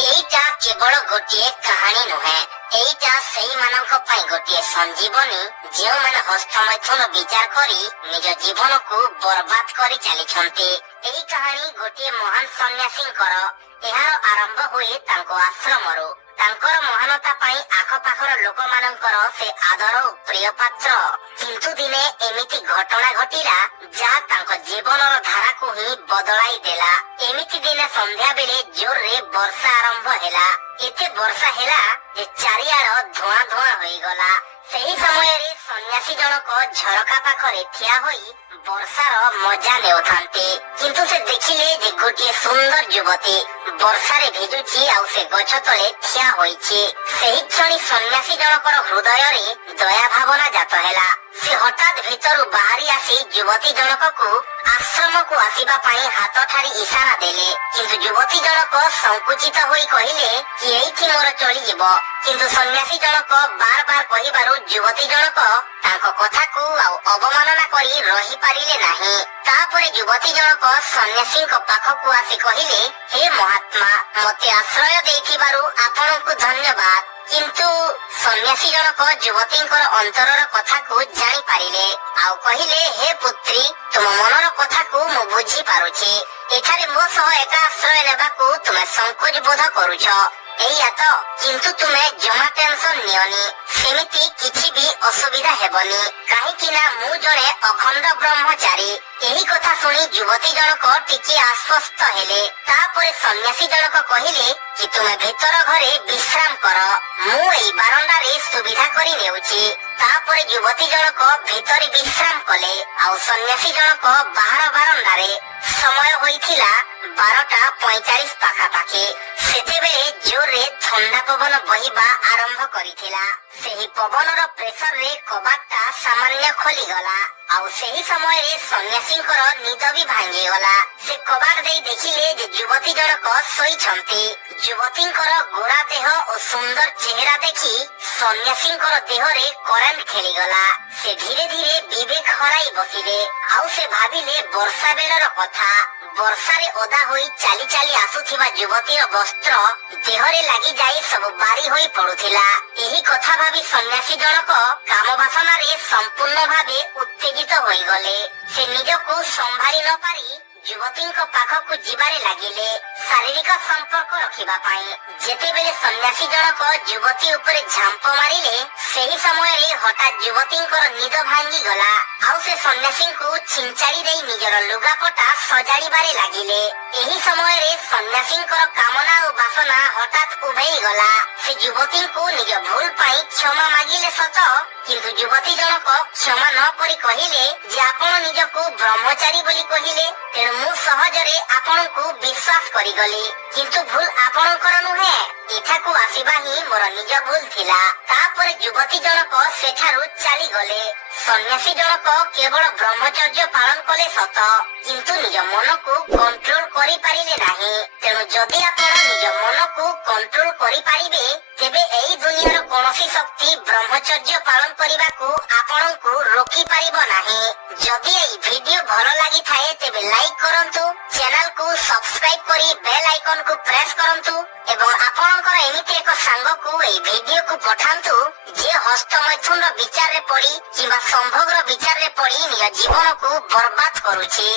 এইটা কেবল গোটিଏ କାହାଣୀ ନୁହେଁ, এইটা ସେଇମାନଙ୍କ ପାଇଁ ଗୋଟିଏ ସଞ୍ଜୀବନୀ ଯେଉଁମାନେ ହସ୍ତମୈଥୁନ ବିଚାର କରି ନିଜ ଜୀବନକୁ ବର୍ବାଦ କରି ଚାଲିଛନ୍ତି। ଏହି କାହାଣୀ ଗୋଟିଏ ମହାନ ସନ୍ନ୍ୟାସୀଙ୍କର। ଏହାର ଆରମ୍ଭ ହୁଏ ତାଙ୍କ ଆଶ୍ରମରୁ। ତାଙ୍କର ମହାନତା ପାଇଁ ଆଖପାଖର ଲୋକମାନଙ୍କର ସେ ଆଦର ଓ ପ୍ରିୟ ପାତ୍ର। କିନ୍ତୁ ଦିନେ ଏମିତି ଘଟଣା ଘଟିଲା ଯାହା ତାଙ୍କ ଜୀବନର ଧାରାକୁ ହିଁ ବଦଳାଇ ଦେଲା। ଏମିତି ଦିନେ ସନ୍ଧ୍ୟା ବେଳେ ଜୋରରେ ବର୍ଷା ଆରମ୍ଭ ହେଲା। ଏତେ ବର୍ଷା ହେଲା ଯେ ଚାରିଆଡ ଧୂଆଁ ଧୂଆଁ ହୋଇଗଲା। ସେହି ସମୟରେ ସନ୍ନ୍ୟାସୀ ଜଣକ ଝରକା ପାଖରେ ଠିଆ ହୋଇ ବର୍ଷାର ମଜା ନେଉଥାନ୍ତି। କିନ୍ତୁ ସେ ଦେଖିଲେ ଯେ ଗୋଟିଏ ସୁନ୍ଦର ଯୁବତୀ ବର୍ଷାରେ ଭିଜୁଛି ଆଉ ସେ ଗଛ ତଳେ ଠିଆ ହୋଇଛି। ସେହି କ୍ଷଣି ସନ୍ନ୍ୟାସୀ ଜଣକର ହୃଦୟରେ ଦୟା ଭାବନା ଜାତ ହେଲା। ସେ ହଠାତ୍ ଭିତରୁ ବାହାରି ଆସି ଯୁବତୀ ଜଣକକୁ ଆଶ୍ରମକୁ ଆସିବା ପାଇଁ ହାତ ଠାରି ଇସାରା ଦେଲେ। କିନ୍ତୁ ଯୁବତୀ ଜଣକ ସଂକୁଚିତ ହୋଇ କହିଲେ କି ଏଇଠି ମୋର ଚଳିଯିବ। କିନ୍ତୁ ସନ୍ନ୍ୟାସୀ ଜଣକ ବାର ବାର କହିବାରୁ ଯୁବତୀ ଜଣକ ତାଙ୍କ କଥାକୁ ଆଉ ଅବମାନନା କରି ରହିପାରିଲେ ନାହିଁ। ତାପରେ ଯୁବତୀ ଜଣକ ସନ୍ନ୍ୟାସୀଙ୍କ ପାଖକୁ ଆସି କହିଲେ, ହେ ମହାତ୍ମା, ମତେ ଆଶ୍ରୟ ଦେଇଥିବାରୁ ଆପଣଙ୍କୁ ଧନ୍ୟବାଦ। କିନ୍ତୁ ସନ୍ନ୍ୟାସୀ ଜଣକ ଯୁବତୀଙ୍କର ଅନ୍ତରର କଥାକୁ ଜାଣିପାରିଲେ ଆଉ କହିଲେ, ହେ ପୁତ୍ରୀ, ତୁମ ମନର କଥାକୁ ମୁଁ ବୁଝିପାରୁଛି। ଏଠାରେ ମୋ ସହ ଏକା ଆଶ୍ରୟ ନେବାକୁ ତୁମେ ସଂକୋଚ ବୋଧ କରୁଛ, ଏଇଆ ତ? କିନ୍ତୁ ତୁମେ ଜମା ଟେନସନ ନିଅନି, ସେମିତି କିଛି ବି ଅସୁବିଧା ହେବନି, କାହିଁକି ନା ମୁଁ ଜଣେ ଅଖଣ୍ଡ ବ୍ରହ୍ମଚାରୀ। ଏହି କଥା ଶୁଣି ଯୁବତୀ ଜଣକ ଟିକେ ଆଶ୍ୱସ୍ତ ହେଲେ। ତାପରେ ସନ୍ନ୍ୟାସୀ ଜଣକ କହିଲେ କି ତୁମେ ଭିତର ଘରେ ବିଶ୍ରାମ କର, ମୁଁ ଏଇ ବାରଣ୍ଡାରେ ସୁବିଧା କରି ନେଉଛି। ତାପରେ ଯୁବତୀ ଜଣକ ଭିତରେ ବିଶ୍ରାମ କଲେ ଆଉ ସନ୍ନ୍ୟାସୀ ଜଣକ ବାହାର ବାରଣ୍ଡାରେ। ସମୟ ହୋଇଥିଲା 12:45 ପାଖାପାଖି। ସେତେବେଳେ ଜୋରରେ ଥଣ୍ଡା ପବନ ବହିବା ଆରମ୍ଭ କରିଥିଲା। ସେହି ପବନର ପ୍ରେସରରେ କବାଟଟା ସାମାନ୍ୟ ଖୋଲିଗଲା ଆଉ ସେହି ସମୟରେ ସନ୍ନ୍ୟାସୀଙ୍କର ନିଦ ବି ଭାଙ୍ଗିଗଲା। ସେ କବାଟ ଦେଇ ଦେଖିଲେ ଯେ ଯୁବତୀ ଜଣକ ଶୋଇଛନ୍ତି। ଯୁବତୀଙ୍କର ଗୋରା ଦେହ ଓ ସୁନ୍ଦର ଚେହେରା ଦେଖି ସନ୍ନ୍ୟାସୀଙ୍କର ଦେହରେ କରେଣ୍ଟ ଖେଳିଗଲା। ସେ ଧୀରେ ଧୀରେ ବିବେକ ହରାଇ ବସିଲେ ଆଉ ସେ ଭାବିଲେ ବର୍ଷା ବେଳର କଥା। ବର୍ଷାରେ ଓଦା ହୋଇ ଚାଲି ଚାଲି ଆସୁଥିବା ଯୁବତୀର ବସ୍ତ୍ର ଦେହରେ ଲାଗି ଯାଇ ସବୁ ବାରି ହୋଇ ପଡୁଥିଲା। ଏହି କଥା ଭାବି ସନ୍ନ୍ୟାସୀ ଜଣକ କାମ ବାସନାରେ ସମ୍ପୂର୍ଣ୍ଣ ଭାବେ ଉତ୍ତେଜିତ ହୋଇଗଲେ। ସେ ନିଜକୁ ସମ୍ଭାଳି ନ ପାରି ଯୁବତୀଙ୍କ ପାଖକୁ ଯିବାରେ ଲାଗିଲେ ଶାରୀରିକ ସମ୍ପର୍କ ରଖିବା ପାଇଁ। ଯେତେବେଳେ ସନ୍ନ୍ୟାସୀ ଜଣକ ଯୁବତୀ ଉପରେ ଝାମ୍ପ ମାରିଲେ ସେହି ସମୟରେ ହଠାତ୍ ଯୁବତୀଙ୍କର ନିଦ ଭାଙ୍ଗିଗଲା ଆଉ ସେ ସନ୍ନ୍ୟାସୀଙ୍କୁ ଛିଞ୍ଚାଡ଼ି ଦେଇ ନିଜର ଲୁଗାପଟା ସଜାଡ଼ିବାରେ ଲାଗିଲେ। ଏହି ସମୟରେ ସନ୍ନ୍ୟାସୀଙ୍କର କାମନା ଓ ବାସନା ହଠାତ୍ ଉଭେଇ ଗଲା। ସେ ଯୁବତୀଙ୍କୁ ନିଜ ଭୁଲ ପାଇଁ କ୍ଷମା ମାଗିଲେ ସତ, କିନ୍ତୁ ଯୁବତୀ ଜଣକ କ୍ଷମା ନ କରି କହିଲେ ଯେ ଆପଣ ନିଜକୁ ବ୍ରହ୍ମଚାରୀ ବୋଲି କହିଲେ, ତେଣୁ ମୁଁ ସହଜରେ ଆପଣଙ୍କୁ ବିଶ୍ୱାସ କରିଗଲି। କିନ୍ତୁ ଭୁଲ ଆପଣଙ୍କର ନୁହେଁ, ଏଠାକୁ ଆସିବା ହିଁ ମୋର ନିଜ ଭୁଲ ଥିଲା। ତାପରେ ଯୁବତୀ ଜଣକ ସେଠାରୁ ଚାଲିଗଲେ। ସନ୍ନ୍ୟାସୀ ଜଣକ କେବଳ ବ୍ରହ୍ମଚର୍ଯ୍ୟ ପାଳନ କଲେ ସତ, କିନ୍ତୁ ନିଜ ମନକୁ କଣ୍ଟ୍ରୋଲ କରିପାରିଲେ ନାହିଁ। ତେଣୁ ଯଦି ଆପଣ ନିଜ ମନକୁ କଣ୍ଟ୍ରୋଲ କରିପାରିବେ ତେବେ ଏହି ଦୁନିଆର କୌଣସି ଶକ୍ତି ବ୍ରହ୍ମଚର୍ଯ୍ୟ ପାଳନ କରିବାକୁ ଆପଣଙ୍କୁ ରୋକିପାରିବ ନାହିଁ। ଯଦି ଏହି ଭିଡିଓ ଭଲ ଲାଗିଥାଏ ତେବେ ଲାଇକ୍ କରନ୍ତୁ, ଚ୍ୟାନେଲକୁ ସବସ୍କ୍ରାଇବ କରି ବେଲ୍ ଆଇକନକୁ ପ୍ରେସ୍ କରନ୍ତୁ ଏବଂ ଆପଣଙ୍କର ଏମିତି ଏକ ସାଙ୍ଗକୁ ଏହି ଭିଡିଓକୁ ପଠାନ୍ତୁ ଯିଏ ହସ୍ତମୈଥୁନର ବିଚାରରେ ପଡି କିମ୍ବା ସମ୍ଭୋଗର ବିଚାରରେ ପଡି ନିଜ ଜୀବନକୁ ବର୍ବାଦ କରୁଛି।